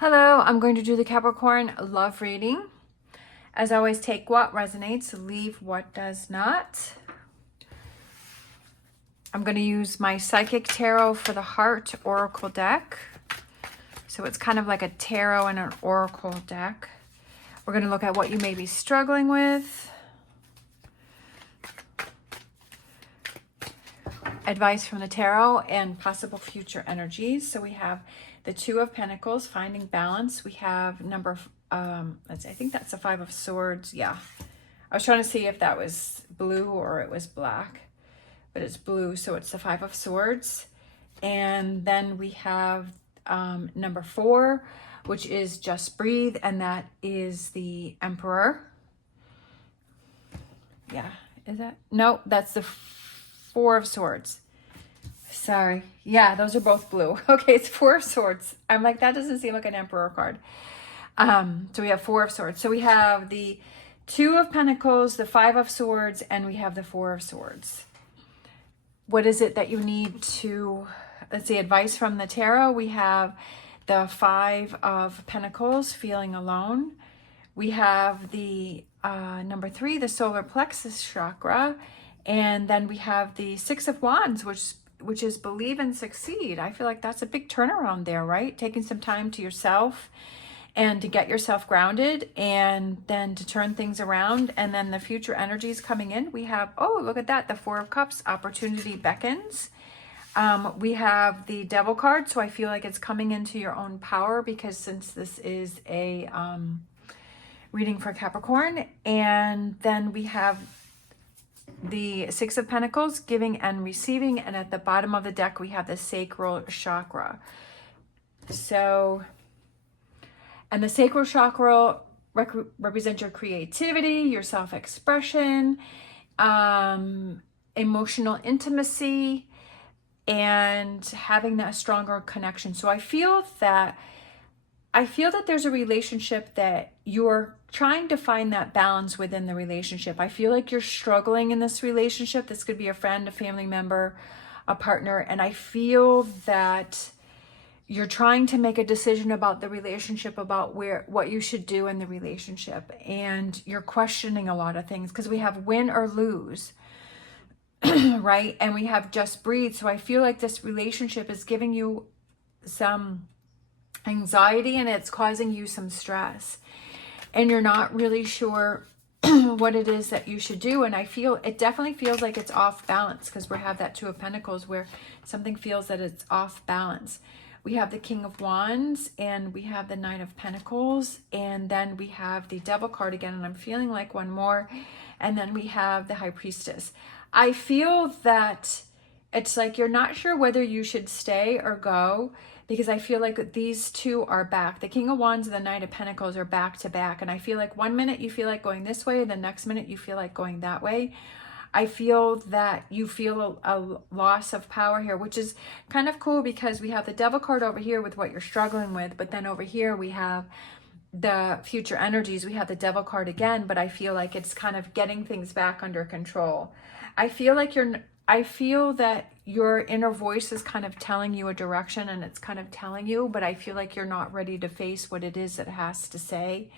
Hello, I'm going to do the Capricorn love reading. As always, take what resonates, leave what does not. I'm going to use my Psychic Tarot for the Heart Oracle deck. So it's kind of like a tarot and an oracle deck. We're going to look at what you may be struggling with. Advice from the tarot and possible future energies. So we have the Two of Pentacles, finding balance. We have let's see, I think that's the Five of Swords. Yeah. I was trying to see if that was blue or it was black, but it's blue. So it's the Five of Swords. And then we have number 4, which is just breathe. And that is the Emperor. Yeah. Is that? No, that's the Four of Swords. Sorry. Yeah, those are both blue. Okay, it's Four of Swords. I'm like, that doesn't seem like an Emperor card. So we have Four of Swords. So we have the Two of Pentacles, the Five of Swords, and we have the Four of Swords. What is it that you need to, let's see, advice from the tarot? We have the Five of Pentacles, feeling alone. We have the number 3, the solar plexus chakra. And then we have the Six of Wands, which is believe and succeed. I feel like that's a big turnaround there, right? Taking some time to yourself and to get yourself grounded and then to turn things around. And then the future energies coming in. We have, oh, look at that. The Four of Cups, opportunity beckons. We have the Devil card. So I feel like it's coming into your own power because since this is a reading for Capricorn. And then we have the Six of Pentacles, giving and receiving. And at the bottom of the deck, we have the sacral chakra. So, and the sacral chakra represents your creativity, your self-expression, emotional intimacy, and having that stronger connection. So I feel that there's a relationship that you're trying to find that balance within the relationship. I feel like you're struggling in this relationship. This could be a friend, a family member, a partner. And I feel that you're trying to make a decision about the relationship, about what you should do in the relationship. And you're questioning a lot of things because we have win or lose, right? And we have just breathe. So I feel like this relationship is giving you some anxiety and it's causing you some stress and you're not really sure what it is that you should do. And I feel it definitely feels like it's off balance because we have that Two of Pentacles where something feels that it's off balance. We have the King of Wands and we have the Knight of Pentacles, and then we have the Devil card again, and I'm feeling like one more, and then we have the High Priestess. I feel that it's like you're not sure whether you should stay or go, because I feel like these two are back. The King of Wands and the Knight of Pentacles are back to back. And I feel like one minute you feel like going this way, and the next minute you feel like going that way. I feel that you feel a loss of power here, which is kind of cool because we have the Devil card over here with what you're struggling with. But then over here we have the future energies. We have the Devil card again, but I feel like it's kind of getting things back under control. I feel that your inner voice is kind of telling you a direction and it's kind of telling you, but I feel like you're not ready to face what it is that it has to say.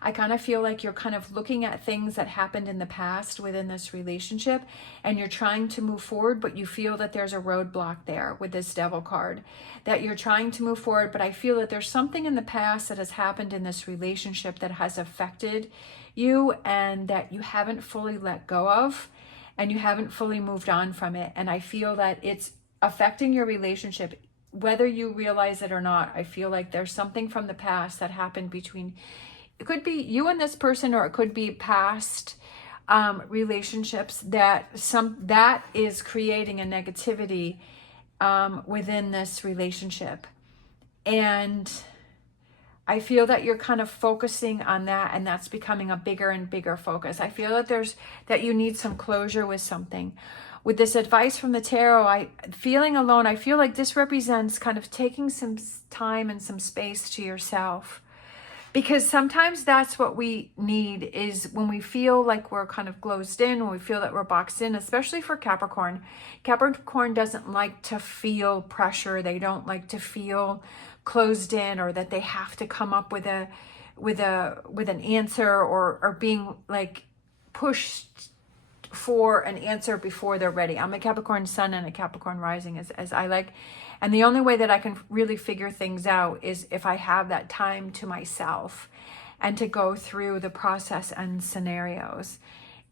I kind of feel like you're kind of looking at things that happened in the past within this relationship and you're trying to move forward, but you feel that there's a roadblock there with this Devil card, that you're trying to move forward, but I feel that there's something in the past that has happened in this relationship that has affected you and that you haven't fully let go of. And you haven't fully moved on from it. And I feel that it's affecting your relationship, whether you realize it or not. I feel like there's something from the past that happened between, it could be you and this person, or it could be past relationships that is creating a negativity within this relationship. And I feel that you're kind of focusing on that, and that's becoming a bigger and bigger focus. I feel that you need some closure with something. With this advice from the tarot, feeling alone, I feel like this represents kind of taking some time and some space to yourself. Because sometimes that's what we need, is when we feel like we're kind of closed in, when we feel that we're boxed in, especially for Capricorn. Capricorn doesn't like to feel pressure. They don't like to feel closed in, or that they have to come up with an answer, or being like pushed for an answer before they're ready. I'm a Capricorn sun and a Capricorn rising, as I like. And the only way that I can really figure things out is if I have that time to myself and to go through the process and scenarios.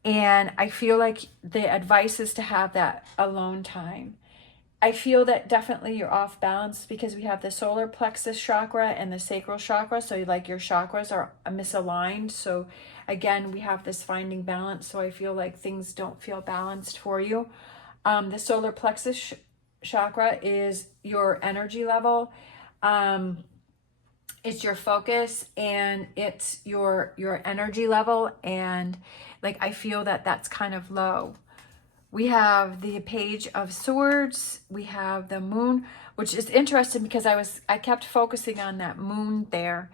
And I feel like the advice is to have that alone time. I feel that definitely you're off balance because we have the solar plexus chakra and the sacral chakra. So like your chakras are misaligned. So again, we have this finding balance. So I feel like things don't feel balanced for you. The solar plexus chakra is your energy level. It's your focus, and it's your energy level. And like, I feel that that's kind of low. We have the Page of Swords. We have the Moon, which is interesting because I kept focusing on that moon there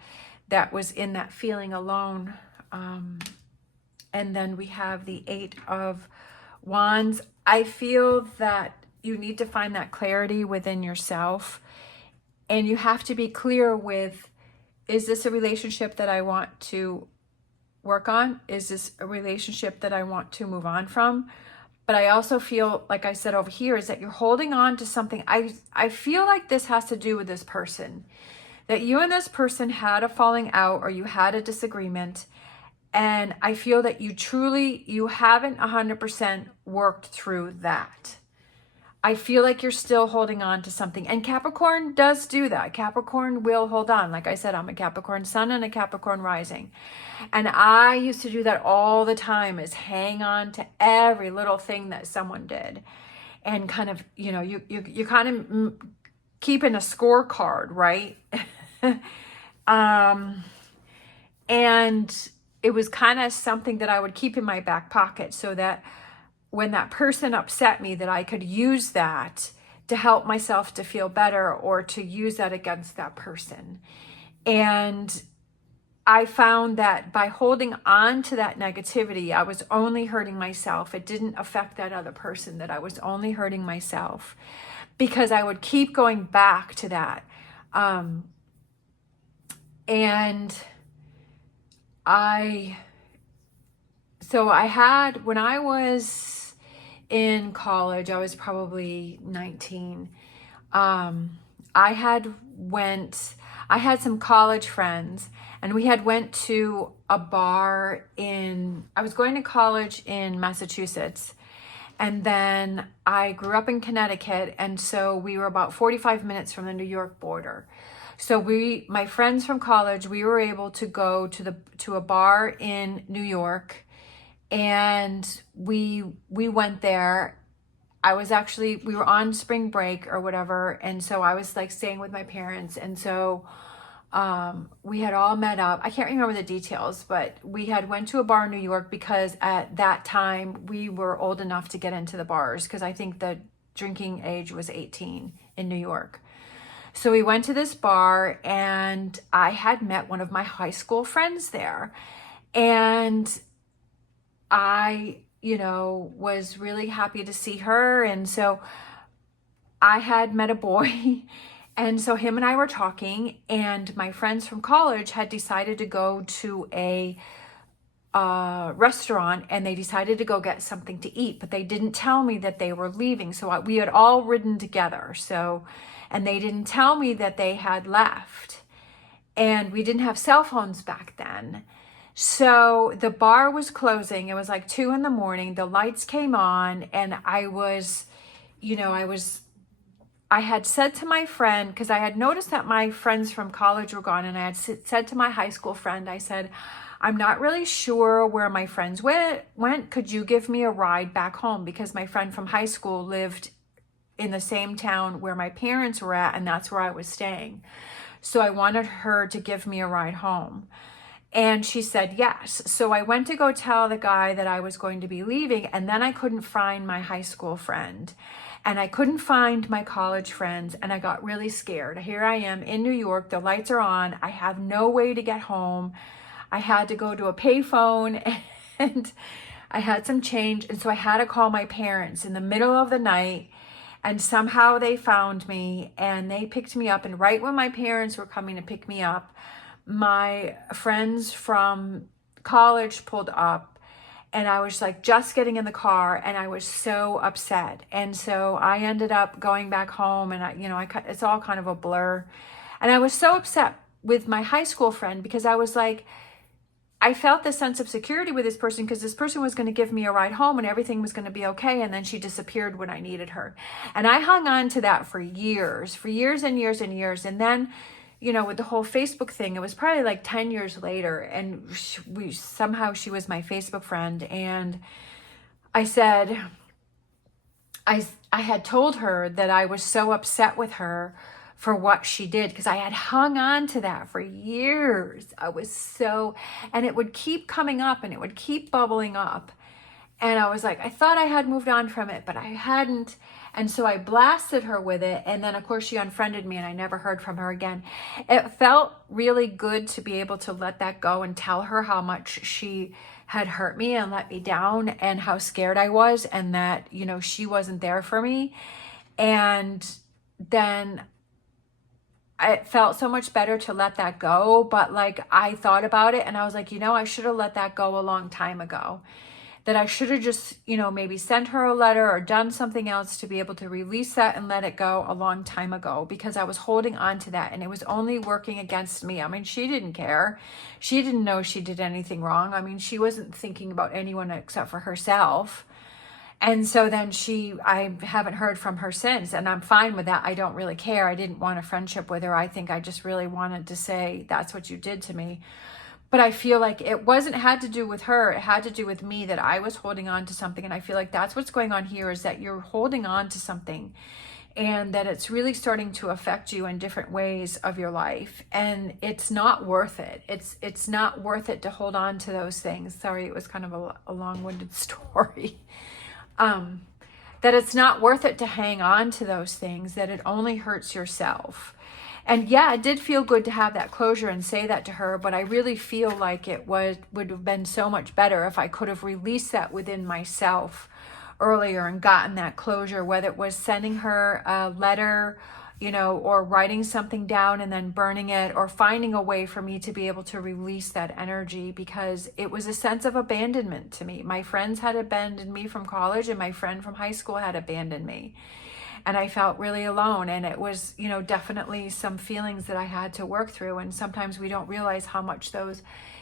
that was in that feeling alone. And then we have the Eight of Wands. I feel that you need to find that clarity within yourself, and you have to be clear with, is this a relationship that I want to work on? Is this a relationship that I want to move on from? But I also feel, like I said over here, is that you're holding on to something. I feel like this has to do with this person, that you and this person had a falling out, or you had a disagreement. And I feel that you haven't 100% worked through that. I feel like you're still holding on to something. And Capricorn does do that. Capricorn will hold on. Like I said, I'm a Capricorn sun and a Capricorn rising. And I used to do that all the time, is hang on to every little thing that someone did. And kind of, you kind of keeping a scorecard, right? And it was kind of something that I would keep in my back pocket, so that when that person upset me, that I could use that to help myself to feel better, or to use that against that person. And I found that by holding on to that negativity, I was only hurting myself. It didn't affect that other person, that I was only hurting myself, because I would keep going back to that. When I was in college, I was probably 19. I had some college friends, and we had went to a bar I was going to college in Massachusetts, and then I grew up in Connecticut, and so we were about 45 minutes from the New York border. So my friends from college, we were able to go to a bar in New York, and we went there. We were on spring break or whatever, and so I was like staying with my parents, and so we had all met up. I can't remember the details, but we had went to a bar in New York because at that time we were old enough to get into the bars, because I think the drinking age was 18 in New York. So we went to this bar, and I had met one of my high school friends there, and I was really happy to see her. And so I had met a boy, and so him and I were talking, and my friends from college had decided to go to a restaurant, and they decided to go get something to eat, but they didn't tell me that they were leaving. So we had all ridden together. And they didn't tell me that they had left, and we didn't have cell phones back then. So the bar was closing. It was like 2 a.m. The lights came on, and I had said to my friend, because I had noticed that my friends from college were gone, and I had said to my high school friend, I said, I'm not really sure where my friends went. Could you give me a ride back home? Because my friend from high school lived in the same town where my parents were at, and that's where I was staying. So I wanted her to give me a ride home. And she said yes. So I went to go tell the guy that I was going to be leaving, and then I couldn't find my high school friend, and I couldn't find my college friends, and I got really scared. Here I am in New York, the lights are on, I have no way to get home. I had to go to a payphone, and I had some change, and so I had to call my parents in the middle of the night. And somehow they found me and they picked me up. And right when my parents were coming to pick me up, my friends from college pulled up, and I was like just getting in the car, and I was so upset. And so I ended up going back home, and it's all kind of a blur. And I was so upset with my high school friend because I was like, I felt this sense of security with this person because this person was going to give me a ride home and everything was going to be okay. And then she disappeared when I needed her. And I hung on to that for years and years and years. And then, with the whole Facebook thing, it was probably like 10 years later. And she was my Facebook friend. And I said, I had told her that I was so upset with her for what she did, because I had hung on to that for years. And it would keep coming up and it would keep bubbling up. And I was like, I thought I had moved on from it, but I hadn't. And so I blasted her with it. And then of course she unfriended me and I never heard from her again. It felt really good to be able to let that go and tell her how much she had hurt me and let me down and how scared I was, and that, she wasn't there for me. And then it felt so much better to let that go. But like, I thought about it and I was like, I should have let that go a long time ago. That I should have just, maybe sent her a letter or done something else to be able to release that and let it go a long time ago, because I was holding on to that and it was only working against me. I mean, she didn't care. She didn't know she did anything wrong. I mean, she wasn't thinking about anyone except for herself. And so then I haven't heard from her since, and I'm fine with that. I don't really care. I didn't want a friendship with her. I think I just really wanted to say, that's what you did to me. But I feel like it had to do with her. It had to do with me, that I was holding on to something. And I feel like that's what's going on here, is that you're holding on to something and that it's really starting to affect you in different ways of your life. And it's not worth it. It's not worth it to hold on to those things. Sorry, it was kind of a long-winded story. That it's not worth it to hang on to those things, that it only hurts yourself. And yeah, it did feel good to have that closure and say that to her, but I really feel like it would have been so much better if I could have released that within myself earlier and gotten that closure, whether it was sending her a letter, or writing something down and then burning it, or finding a way for me to be able to release that energy, because it was a sense of abandonment to me. My friends had abandoned me from college, and my friend from high school had abandoned me. And I felt really alone, and it was, definitely some feelings that I had to work through. And sometimes we don't realize how much those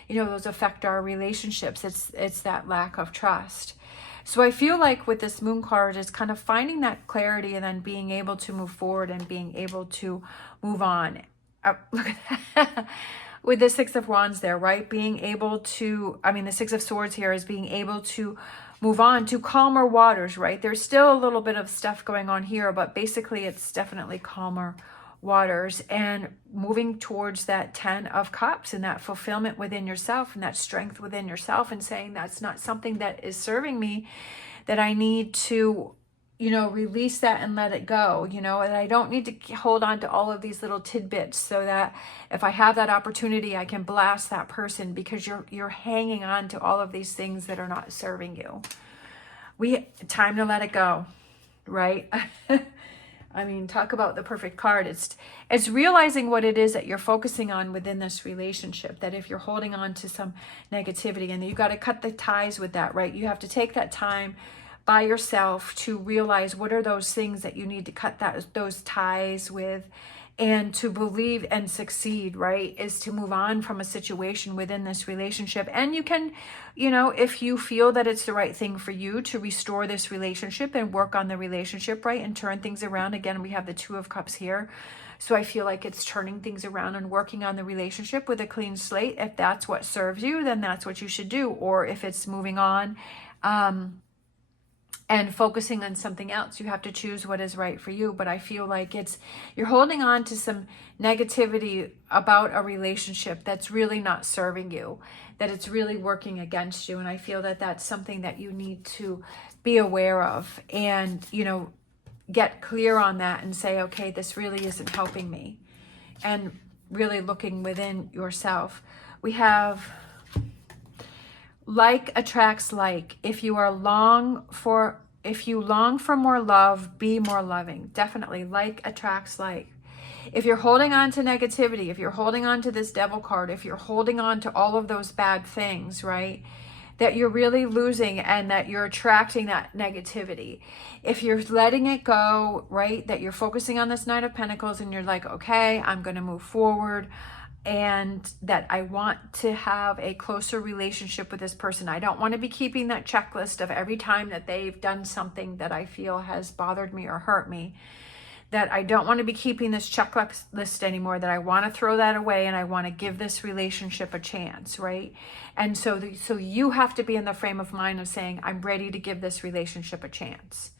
affect our relationships. It's that lack of trust. So I feel like with this moon card is kind of finding that clarity and then being able to move forward and being able to move on. Look at that. With the Six of Wands there, right? Being able to, the Six of Swords here is being able to move on to calmer waters, right? There's still a little bit of stuff going on here, but basically it's definitely calmer waters, and moving towards that 10 of Cups and that fulfillment within yourself and that strength within yourself, and saying that's not something that is serving me, that I need to, release that and let it go, and I don't need to hold on to all of these little tidbits, so that if I have that opportunity, I can blast that person, because you're hanging on to all of these things that are not serving you. Time to let it go, right? Talk about the perfect card. It's realizing what it is that you're focusing on within this relationship, that if you're holding on to some negativity, and you got to cut the ties with that, right? You have to take that time by yourself to realize what are those things that you need to cut those ties with, and to believe and succeed, right? Is to move on from a situation within this relationship. And you can, if you feel that it's the right thing for you, to restore this relationship and work on the relationship, right? And turn things around. Again, we have the Two of Cups here. So I feel like it's turning things around and working on the relationship with a clean slate. If that's what serves you, then that's what you should do. Or if it's moving on, and focusing on something else, you have to choose what is right for you. But I feel like you're holding on to some negativity about a relationship that's really not serving you, that it's really working against you. And I feel that that's something that you need to be aware of, and, get clear on that and say, okay, this really isn't helping me, and really looking within yourself. We have like attracts like. If you if you long for more love, be more loving. Definitely, like attracts like. If you're holding on to negativity, if you're holding on to this devil card, if you're holding on to all of those bad things, right, that you're really losing and that you're attracting that negativity. If you're letting it go, right, that you're focusing on this Knight of Pentacles and you're like, okay, I'm going to move forward, and that I want to have a closer relationship with this person. I don't want to be keeping that checklist of every time that they've done something that I feel has bothered me or hurt me. That I don't want to be keeping this checklist anymore, that I want to throw that away and I want to give this relationship a chance, right? And so you have to be in the frame of mind of saying, I'm ready to give this relationship a chance.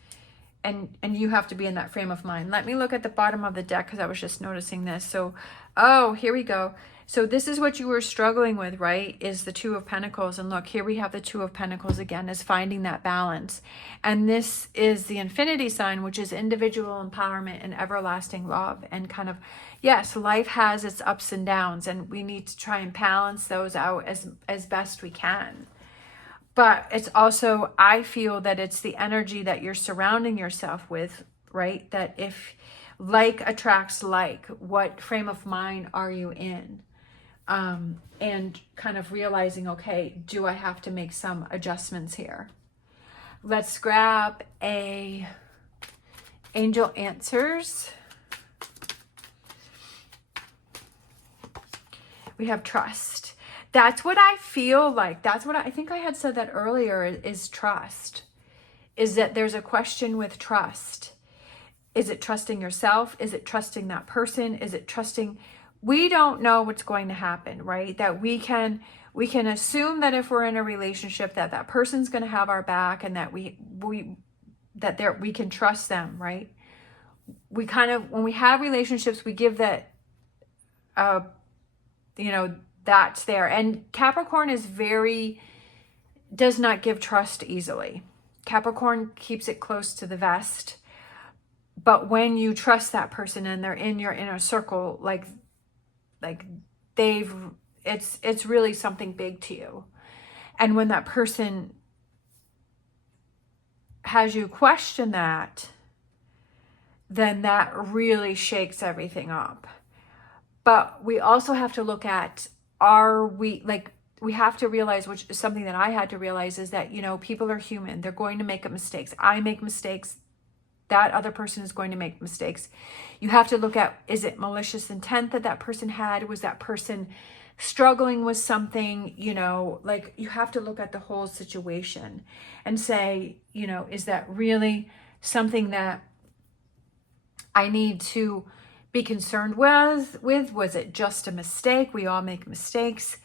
And you have to be in that frame of mind. Let me look at the bottom of the deck because I was just noticing this. So, oh, here we go. So this is what you were struggling with, right? Is the Two of Pentacles. And look, here we have the Two of Pentacles again, is finding that balance. And this is the Infinity sign, which is individual empowerment and everlasting love. And kind of, yes, life has its ups and downs, and we need to try and balance those out as best we can. But it's also, I feel that it's the energy that you're surrounding yourself with, right? That if like attracts like, what frame of mind are you in? And kind of realizing, okay, do I have to make some adjustments here? Let's grab a Angel Answers. We have trust. That's what I feel like. That's what I think I had said that earlier, is trust. Is that there's a question with trust. Is it trusting yourself? Is it trusting that person? Is it trusting... We don't know what's going to happen, right? That we can assume that if we're in a relationship that that person's going to have our back, and that we can trust them, right? We kind of, when we have relationships, we give that, that's there. And Capricorn does not give trust easily. Capricorn keeps it close to the vest. But when you trust that person and they're in your inner circle, it's really something big to you. And when that person has you question that, then that really shakes everything up. But we also have to look at, we have to realize, which is something that I had to realize, is that, people are human. They're going to make mistakes. I make mistakes. That other person is going to make mistakes. You have to look at, is it malicious intent that person had? Was that person struggling with something? You have to look at the whole situation and say, is that really something that I need to be concerned with? Was it just a mistake? We all make mistakes.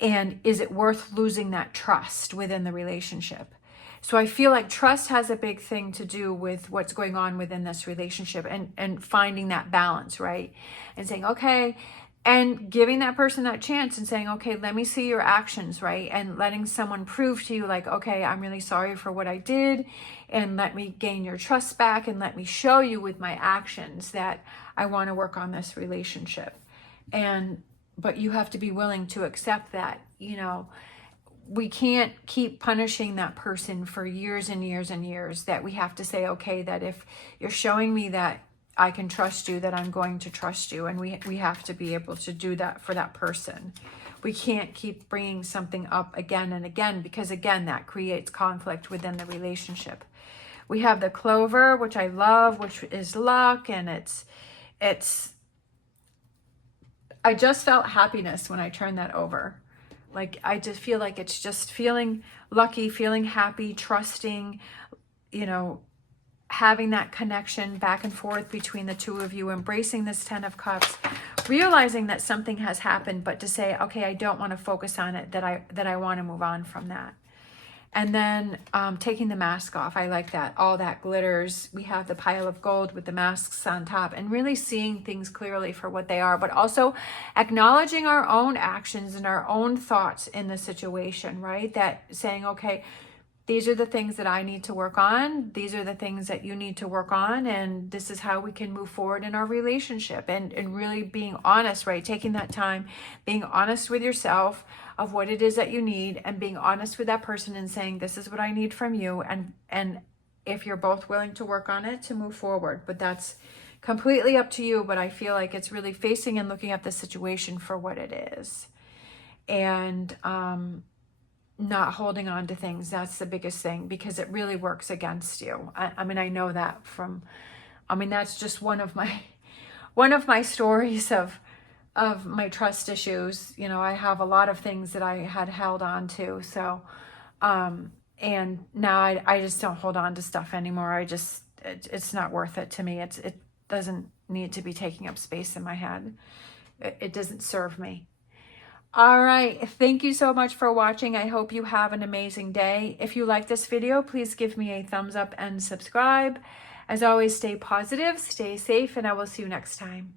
And is it worth losing that trust within the relationship? So I feel like trust has a big thing to do with what's going on within this relationship, and finding that balance, right? And saying, okay, and giving that person that chance and saying, okay, let me see your actions, right? And letting someone prove to you, like, okay, I'm really sorry for what I did, and let me gain your trust back, and let me show you with my actions that I want to work on this relationship. But you have to be willing to accept that, we can't keep punishing that person for years and years and years. That we have to say, okay, that if you're showing me that I can trust you, that I'm going to trust you. And we have to be able to do that for that person. We can't keep bringing something up again and again, because again, that creates conflict within the relationship. We have the Clover, which I love, which is luck. And I just felt happiness when I turned that over. Like, I just feel like it's just feeling lucky, feeling happy, trusting, having that connection back and forth between the two of you, embracing this 10 of Cups, realizing that something has happened, but to say, okay, I don't want to focus on it, that I want to move on from that. And then taking the mask off. I like that. All that glitters. We have the pile of gold with the masks on top, and really seeing things clearly for what they are, but also acknowledging our own actions and our own thoughts in the situation, right? That saying, okay, these are the things that I need to work on. These are the things that you need to work on. And this is how we can move forward in our relationship, and really being honest, right? Taking that time, being honest with yourself of what it is that you need, and being honest with that person and saying, this is what I need from you. And if you're both willing to work on it, to move forward. But that's completely up to you. But I feel like it's really facing and looking at the situation for what it is, and not holding on to things. That's the biggest thing, because it really works against you. I mean, I know that from, I mean, that's just one of my stories of my trust issues. You know, I have a lot of things that I had held on to. So, and now I just don't hold on to stuff anymore. It's not worth it to me. It doesn't need to be taking up space in my head. It doesn't serve me. All right. Thank you so much for watching. I hope you have an amazing day. If you like this video, please give me a thumbs up and subscribe. As always, stay positive, stay safe, and I will see you next time.